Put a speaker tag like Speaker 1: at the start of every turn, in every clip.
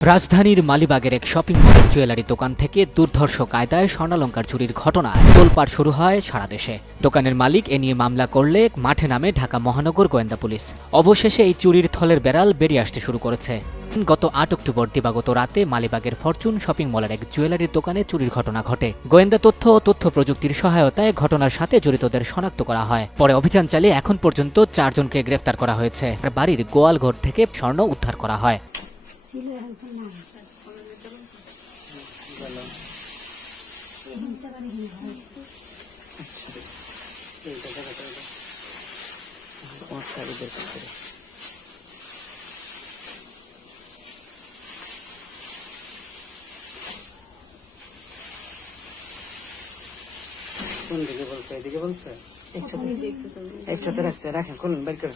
Speaker 1: রাজধানীর মালিবাগের এক শপিং মলের জুয়েলারি দোকান থেকে দুর্ধর্ষ কায়দায় স্বর্ণালঙ্কার চুরির ঘটনায় তোলপাড় শুরু হয় সারা দেশে। দোকানের মালিক এ নিয়ে মামলা করলে মাঠে নামে ঢাকা মহানগর গোয়েন্দা পুলিশ। অবশেষে এই চুরির থলের বেড়াল বেরিয়ে আসতে শুরু করেছে। গত আট অক্টোবর দিবাগত রাতে মালিবাগের ফরচুন শপিং মলের এক জুয়েলারির দোকানে চুরির ঘটনা ঘটে। গোয়েন্দা তথ্য ও তথ্য প্রযুক্তির সহায়তায় ঘটনার সাথে জড়িতদের শনাক্ত করা হয়। পরে অভিযান চালিয়ে এখন পর্যন্ত চারজনকে গ্রেফতার করা হয়েছে। বাড়ির গোয়াল ঘর থেকে স্বর্ণ উদ্ধার করা হয়।
Speaker 2: ছিল এখন তো নাই।
Speaker 3: কোন দিকে বলছে? এদিকে বলছে? একসাথে রাখছে। রাখেন খুলুন বের করে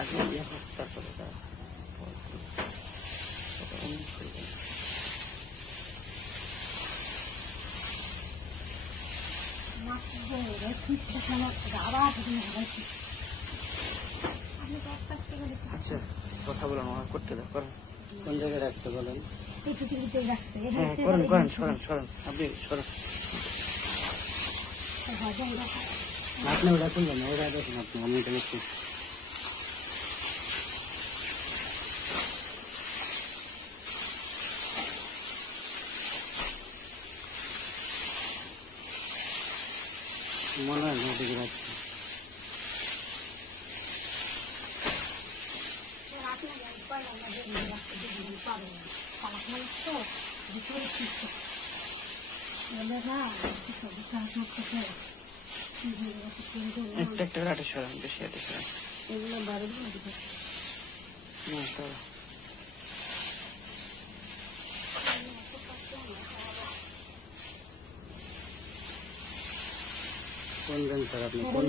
Speaker 3: আগে দিয়ে অন্য করে দাও।
Speaker 2: মাছ ধরে খুঁজতে দেখানো আবার সেখানে হারাইছি। আপনি তো এক কাজ করে দেখুন।
Speaker 3: আচ্ছা কথা বলেন আমার করতে দাও করেন। কোন জায়গায় রাখছে বলেন? হ্যাঁ
Speaker 2: তো
Speaker 3: করেন করেন সরেন সরেন আপনি সরেন।
Speaker 2: ওরা।
Speaker 3: আপনি ওটা খুলবেন না দেখুন আপনি আমি এটা দেখছি মনে হয় না ওদিকে রাখছে
Speaker 2: আপনার একবার আমাদের এই রাস্তা দিয়ে দিলে পাবে না। চালাক মানুষ তো, ভিতরে খুঁজছে। বলে না, কিছু বিচার করতেছে। কি হয়ে গেছে, কি হয়ে গেছে।
Speaker 3: একটা একটা রাটে সরেন বেশি রাটে সরেন
Speaker 2: এগুলো বারো দিন।
Speaker 3: না কোন দেন স্যার আপনি? কোন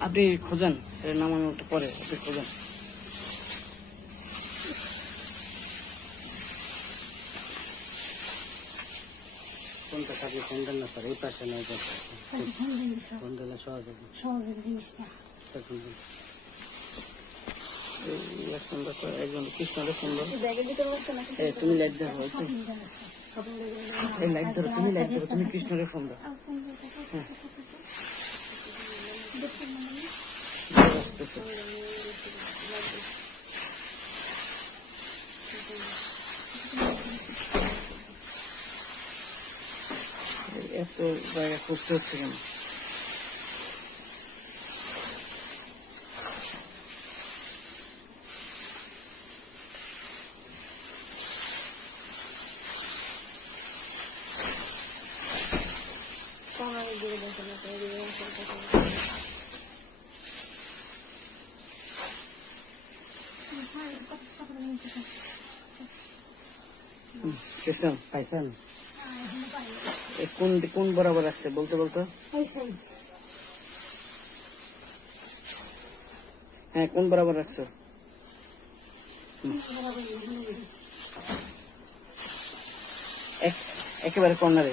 Speaker 2: হয়ে
Speaker 3: খোঁজেন এর নামানো একটু পরে আপনি খোঁজেন। কোনটা না স্যার? এই পাশে দিলে সহজ হবে।
Speaker 2: জিনিসটা।
Speaker 3: একজন এই তুমি লাইট দেখো এই লাইট ধরো তুমি লাইট ধরো তুমি কৃষ্ণরে ফোন দাও। এত জায়গা করতে হচ্ছে কৃষ্ণ, পাইছেন? কোন কোন বরাবর আসছে, বলতে বলতো? হ্যাঁ কোন বরাবর রাখছো এক- একেবারে কর্নারে।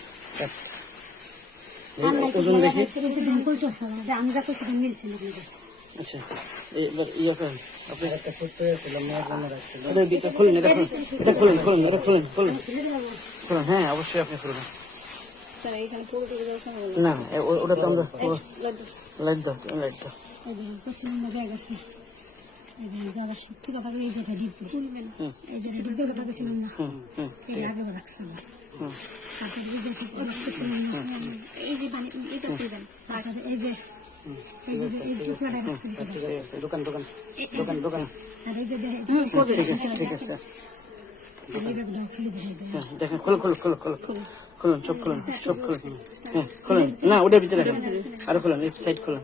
Speaker 3: ওজন দেখি। আচ্ছা এবার ইয়ে করেন আপনি একটা করতে হয়েছিলাম মেয়ের জন্য রাখছিলাম এটা এটা খুলুন এটা খুলুন এটা খুলুন খুলুন এটা খুলুন খুলুন। খুলুন হ্যাঁ অবশ্যই আপনি খুলবেন না ওটা তো আমরা লাইট দাও। লাইট দাও দোকান দোকান দোকান দোকান
Speaker 2: দেখেন
Speaker 3: ঠিক আছে
Speaker 2: ব্যাগটা খুলে দেখেন
Speaker 3: হ্যাঁ, দেখেন খুলুন সব খুলুন সব খুলুন হ্যাঁ খুলুন না ওটার ভিতরে আরও খুলুন সাইড খুলুন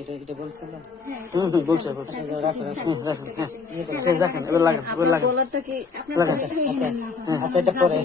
Speaker 3: এটা এটা বলছেন না? হুম হুম বলছে বলছে রাখুন রাখুন। রাখুন হ্যাঁ লাগান লাগান।
Speaker 2: কি আপনার
Speaker 3: লাগান
Speaker 2: চাইতে
Speaker 3: আচ্ছা। এটা পরে।